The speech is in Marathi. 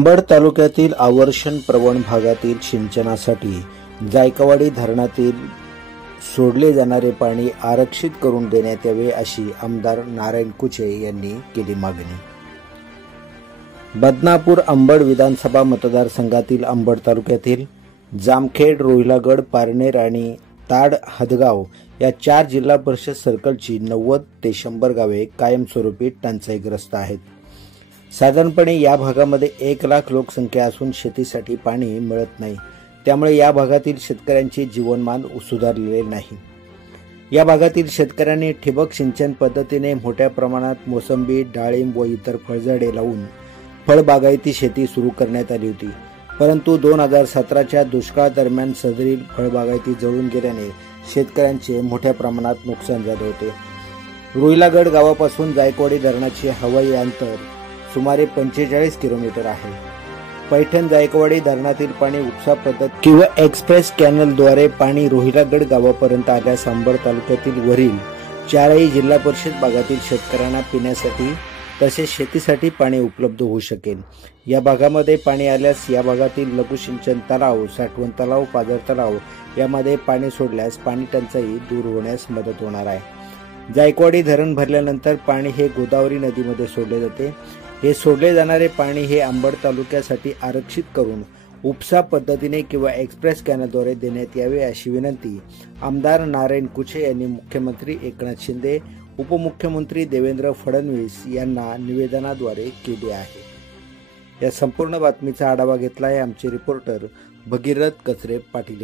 अंबड तालुक्यातील आवर्षण प्रवण भागातील सिंचनासाठी जायकवाडी धरणातील सोडले जाणारे पाणी आरक्षित करून देण्यात यावे अशी आमदार नारायण कुचे यांनी केली मागणी। बदनापूर अंबड विधानसभा मतदारसंघातील अंबड तालुक्यातील जामखेड, रोहिलागड, पारनेर आणि ताड हदगाव या 4 जिल्हा परिषद सर्कलची 90 ते 100 गावे कायमस्वरूपी टंचाईग्रस्त आहेत। साधारणपणे या भागामध्ये 1 लाख लोकसंख्या असून शेतीसाठी पाणी मिळत नाही, त्यामुळे या भागातील शेतकऱ्यांचे जीवनमान सुधारलेले नाही। या भागातील शेतकऱ्यांनी ठिबक सिंचन पद्धतीने मोठ्या प्रमाणात मोसंबी, डाळिंब व इतर फळझाडे लावून फळबागायती शेती सुरू करण्यात आली होती, परंतु 2017च्या दुष्काळ दरम्यान सदरील फळबागायती जळून गेल्याने शेतकऱ्यांचे मोठ्या प्रमाणात नुकसान झाले होते। रोहिलागड गावापासून जायकवाडी धरणाचे हवाई अंतर सुमारे 45 किलोमीटर आहे। पैठण जायकवाडी धरणातील पाणी उपसा पद्धत किंवा एक्सप्रेस कॅनलद्वारे पाणी रोहिलागड गावापर्यंत आल्यास अंबड तालुक्यातील वरील 4ही जिल्हा परिषद भागातील शेतकऱ्यांना पिण्यासाठी तसेच शेतीसाठी पाणी उपलब्ध होऊ शकेल। या भागामध्ये पाणी आल्यास या भागातील लघुसिंचन तलाव, साठवण तलाव, पाझर तलाव यामध्ये पाणी सोडल्यास पाणी टंचाई दूर होण्यास मदत होणार आहे। जायकवाडी धरण भरल्यानंतर पाणी हे गोदावरी नदीमध्ये सोडले जाते। हे सोडले जाणारे पाणी हे अंबड तालुक्यासाठी आरक्षित करून उपसा पद्धतीने किंवा एक्सप्रेस कॅनलद्वारे देण्यात यावे अशी विनंती आमदार नारायण कुचे यांनी मुख्यमंत्री एकनाथ शिंदे, उपमुख्यमंत्री देवेंद्र फडणवीस यांना निवेदनाद्वारे केली आहे। या संपूर्ण बातमीचा आढावा घेतला आहे आमचे रिपोर्टर भगीरथ कचरे पाटील।